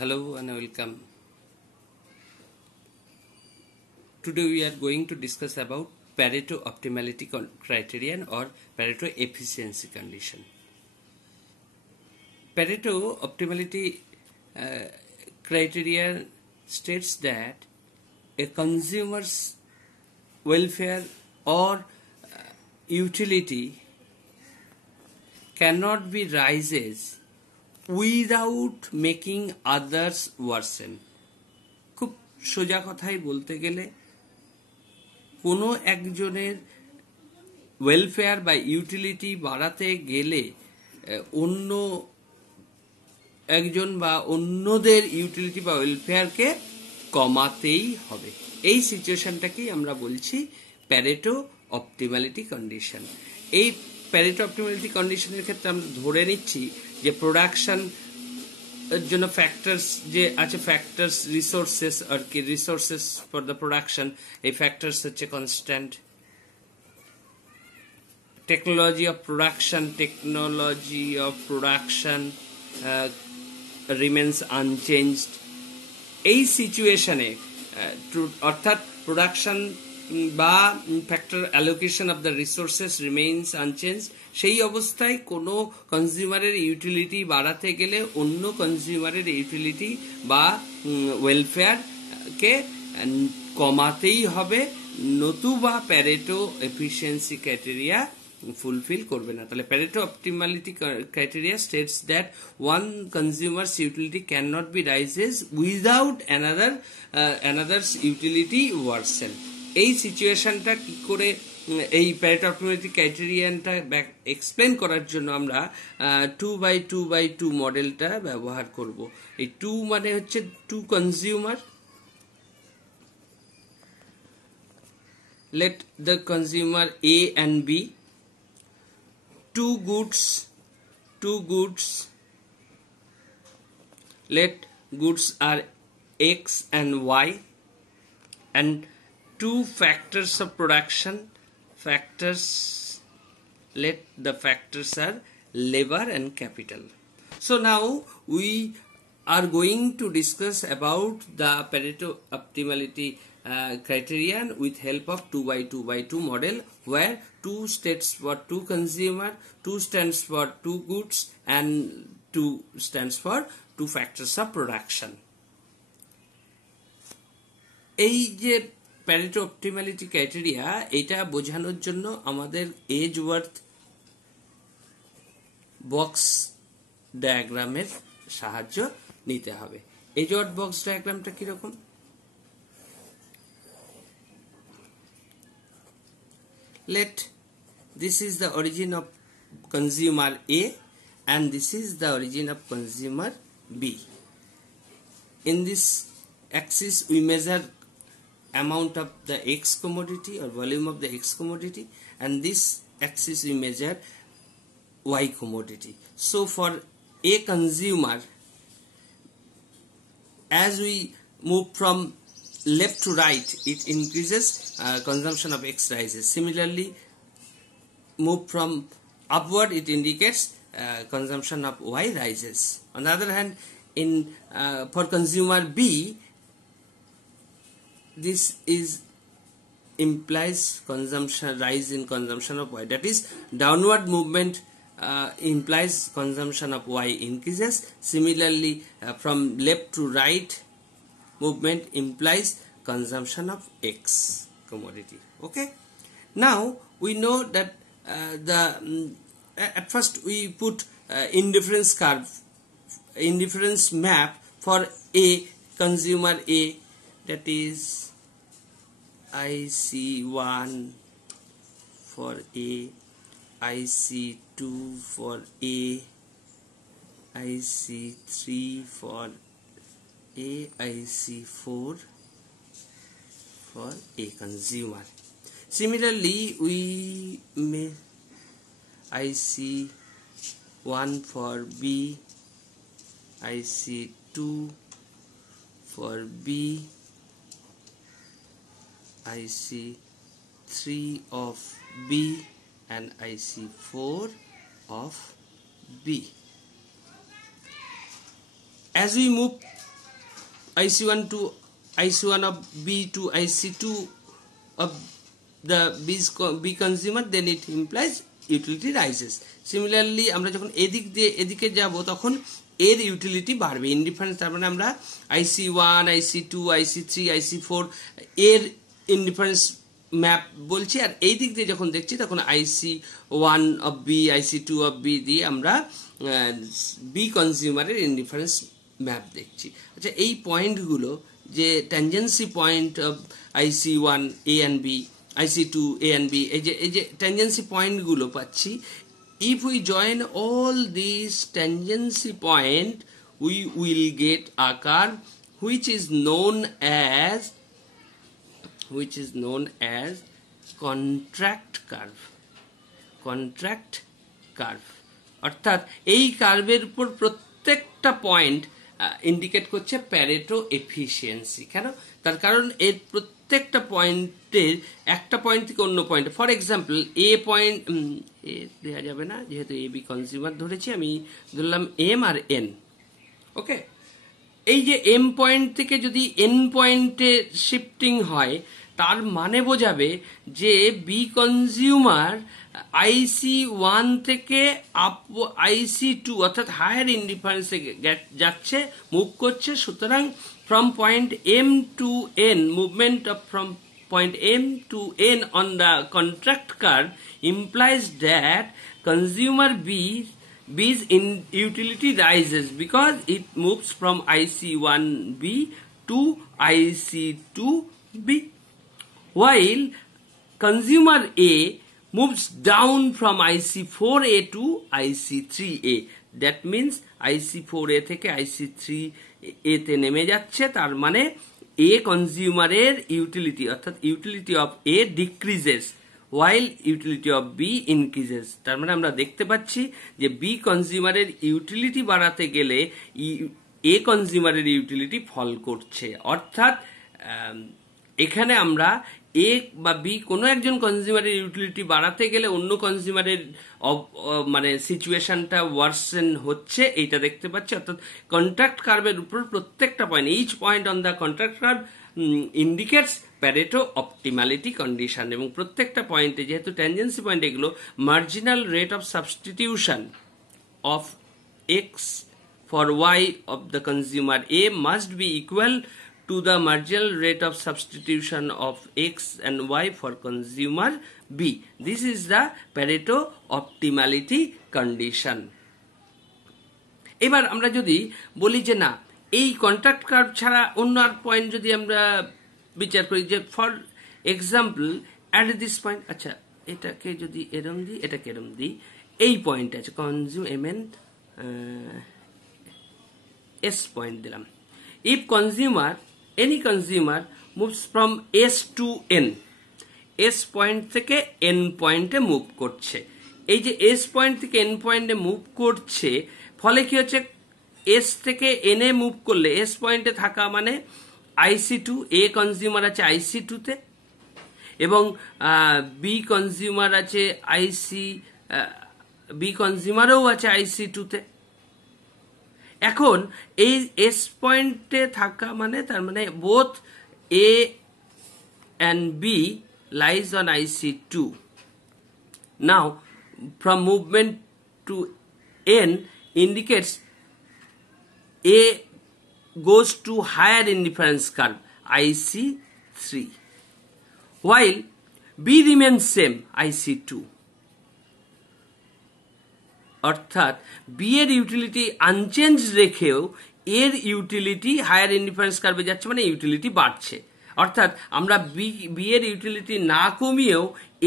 Hello and welcome. Today we are going to discuss about Pareto optimality criterion or Pareto efficiency condition. Pareto optimality criterion states that a consumer's welfare or utility cannot be rises without making others worsen. খুব সোজা কথাই বলতে গেলে কোনো একজনের welfare বা utility বাড়াতে গেলে অন্য একজন বা অন্যদের ইউটিলিটি বা ওয়েলফেয়ারকে কমাতেই হবে। এই সিচুয়েশনটাকেই আমরা বলছি প্যারেটো অপটিমালিটি কন্ডিশন। এই প্যারেটো অপটিমালিটি কন্ডিশনের ক্ষেত্রে আমরা ধরে নিচ্ছি যে প্রোডাকশন এর জন্য ফ্যাক্টরস যে আছে, ফ্যাক্টরস রিসোর্সেস আর কি, রিসোর্সেস ফর দ্য প্রোডাকশন, এই ফ্যাক্টরস হচ্ছে constant. Technology of production remains unchanged. এই সিচুয়েশনে অর্থাৎ প্রোডাকশন বা factor allocation of the resources remains unchange, সেই অবস্থায় কোনো কনজিউমারের ইউটিলিটি বাড়াতে গেলে অন্য কনজিউমারের ইউটিলিটি বা ওয়েলফেয়ারকে কমাতেই হবে, নতুবা প্যারেটো এফিসিয়েন্সি ক্রাইটেরিয়া ফুলফিল করবে না। তাহলে Pareto optimality criteria states that one consumer's utility can not be raises without another's utility worsen. এই সিচুয়েশনটা কি করে, এই প্যারেটো অপটিমালিটি ক্রাইটেরিয়ানটা এক্সপ্লেন করার জন্য আমরা 2x2x2 মডেলটা ব্যবহার করব। এই 2 মানে হচ্ছে 2 consumer. Let the consumer A and B, two goods, let goods are X and Y, and two factors of production, factors, let the factors are labor and capital. So now we are going to discuss about the Pareto optimality criterion with help of 2x2x2 model, where 2 stands for 2 consumer, 2 stands for 2 goods, and 2 stands for 2 factors of production. এই যে Pareto optimality criteria, এটা বোঝানোর জন্য আমাদের Edgeworth box ডায়াগ্রামের সাহায্য নিতে হবে। এজওয়ার্থ বক্স ডায়াগ্রামটা কিরকম? Let this is the origin of consumer A and this is the origin of consumer B. In this axis we measure amount of the X commodity or volume of the X commodity, and this axis we measure Y commodity. So for a consumer, as we move from left to right, it increases, consumption of X rises. Similarly, move from upward, it indicates consumption of Y rises. On the other hand, in for consumer B, this is implies consumption rise in consumption of Y. That is, downward movement implies consumption of Y increases. Similarly, from left to right, movement implies consumption of X commodity. Okay. Now we know that at first we put indifference curve, indifference map for a consumer A, that is IC1 for A, IC2 for A, IC3 for A, IC4 for A consumer. Similarly, we may IC1 for B, IC2 for B, IC3 of B, and IC4 of B. As we move IC1 to IC1 of B to IC2 of the B consumer, then it implies utility rises. Similarly আমরা যখন এদিকে যাব তখন এর utility বাড়বে। Indifference তার মানে আমরা IC1, IC2, IC3, IC4 এর ইনডিফারেন্স ম্যাপ বলছি, আর এই দিক দিয়ে যখন দেখছি তখন IC1 of B, IC2 of B দিয়ে আমরা বি কনজিউমারের ইনডিফারেন্স ম্যাপ দেখছি। আচ্ছা, এই পয়েন্টগুলো যে tangency point of IC1 A and B, IC2 A and B, এই যে ট্যানজেন্সি পয়েন্টগুলো পাচ্ছি, if we join all these tangency point we will get a curve which is known as contract curve। অর্থাৎ এই কার্ভের উপর প্রত্যেকটা পয়েন্ট ইন্ডিকেট করছে প্যারেটো এফিসিয়েন্সি। কেন? তার কারণ এর প্রত্যেকটা পয়েন্টের একটা পয়েন্ট থেকে অন্য point, for example A point এ দেওয়া যাবে না যেহেতু এ বি কনজিউমার ধরেছি, আমি ধরলাম এম আর এন। ওকে, এই যে এম পয়েন্ট থেকে যদি এন পয়েন্টে শিফটিং হয় তার মানে বোঝাবে যে বি কনজিউমার IC1 থেকে আপ IC2 অর্থাৎ হায়ার ইনডিফারেন্সে যাচ্ছে, মুভ করছে। সুতরাং from point M to N, movement of from point M to N on the contract curve implies that consumer B's utility rises because it moves from IC1B to IC2B, while consumer A moves down from IC4A to IC3A. That means IC4A থেকে IC3A তে নেমে যাচ্ছে, তার মানে A কনজিউমারের utility অর্থাৎ utility of A decreases while utility of B increases। তার মানে আমরা দেখতে পাচ্ছি যে B কনজিউমারের ইউটিলিটি বাড়াতে গেলে A কনজিউমারের ইউটিলিটি ফল করছে। অর্থাৎ এখানে আমরা এ বা বি কোনো একজন কনজিউমারের ইউটিলিটি বাড়াতে গেলে অন্য কনজিউমারের মানে সিচুয়েশনটা ওয়ার্সেন হচ্ছে, এইটা দেখতে পাচ্ছি। অর্থাৎ কন্ট্রাক্ট কার্ভের উপর প্রত্যেকটা point, each point on the contract curve indicates Pareto optimality condition, এবং প্রত্যেকটা পয়েন্টে যেহেতু ট্যানজেন্সি পয়েন্ট এগুলো, marginal rate of substitution of X for Y of the consumer A must be equal to the marginal rate of substitution of X and Y for consumer B. This is the Pareto optimality condition. এবার আমরা যদি বলি যে না, এই contract curve ছাড়া অন্য আর point যদি আমরা বিচার করি, যে for example at this point, আচ্ছা এটাকে যদি এরম দিই, এটাকে এরম দিই, এই পয়েন্ট আছে কনজিউম এমএন এস পয়েন্ট দিলাম। If any consumer moves from S to N, S point থেকে N পয়েন্টে মুভ করছে, এই যে S পয়েন্ট থেকে N পয়েন্টে মুভ করছে, ফলে কি হচ্ছে, S থেকে N এ মুভ করলে S পয়েন্টে থাকা মানে IC2, A কনজিউমার আছে IC2 তে এবং বি কনজিউমার আছে বি কনজিউমারও আছে IC2 তে। এখন এই এস পয়েন্টে থাকা মানে তার মানে both A and B lies on IC2. Now from movement to N indicates A goes to higher indifference curve IC3 while B remains same IC2। অর্থাৎ বি এর ইউটিলিটি আনচেঞ্জ রেখেও এর ইউটিলিটি হায়ার ইনডিফারেন্স কার্ভে যাচ্ছে, মানে utility বাড়ছে। অর্থাৎ আমরা B এর ইউটিলিটি না কমিয়েও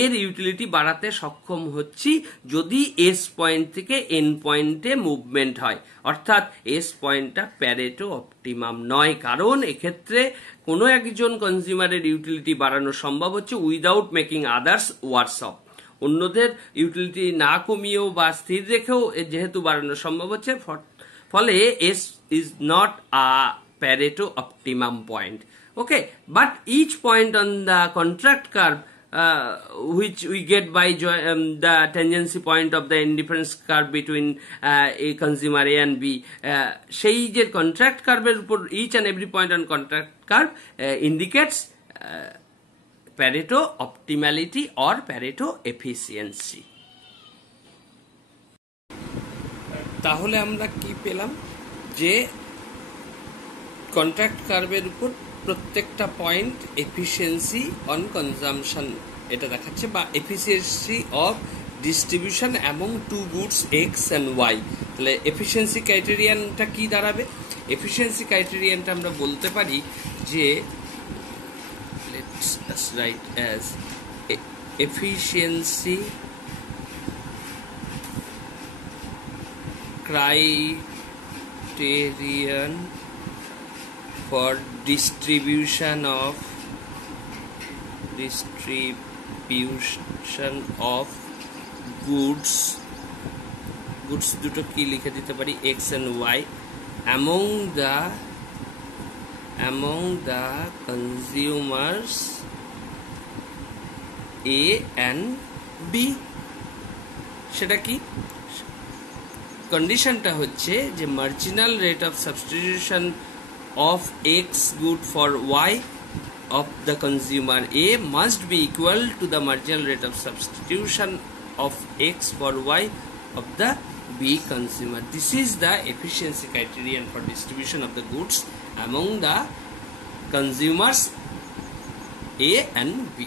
এর ইউটিলিটি বাড়াতে সক্ষম হচ্ছি যদি এস পয়েন্ট থেকে এন পয়েন্টে মুভমেন্ট হয়। অর্থাৎ এস পয়েন্টটা প্যারেটো অপটিমাম নয়, কারণ এক্ষেত্রে কোনো একজন কনজিউমারের ইউটিলিটি বাড়ানো সম্ভব হচ্ছে without making others worse off. অন্যদের ইউটিলিটি না কমিয়েও বা স্থির রেখেও যেহেতু বাড়ানো সম্ভব হচ্ছে, ফলে S is not a Pareto optimum point. Okay, but each point on the contract curve which we get by the tangency point of the indifference curve between a consumer A and B. সেই যে contract curve এর উপর each and every point on contract curve indicates Pareto optimality or Pareto efficiency. তাহলে আমরা কি পেলাম যে contract কার্ভের উপর প্রত্যেকটা পয়েন্ট এফিসিয়েন্সি অন কনজাম্পশন এটা দেখাচ্ছে, বা efficiency of distribution among two goods X and Y. তাহলে এফিসিয়েন্সি ক্রাইটেরিয়ানটা কি দাঁড়াবে? এফিসিয়েন্সি ক্রাইটেরিয়ানটা আমরা বলতে পারি যে let's write as efficiency criterion for distribution of goods দুটো কি লিখে দিতে পারি x and y among the consumers A and B। সেটা কি কন্ডিশনটা হচ্ছে যে marginal rate of substitution of X good for Y of the consumer A must be equal to the marginal rate of substitution of X for Y of the B consumer. This is the efficiency criterion for distribution of the goods among the consumers A and B.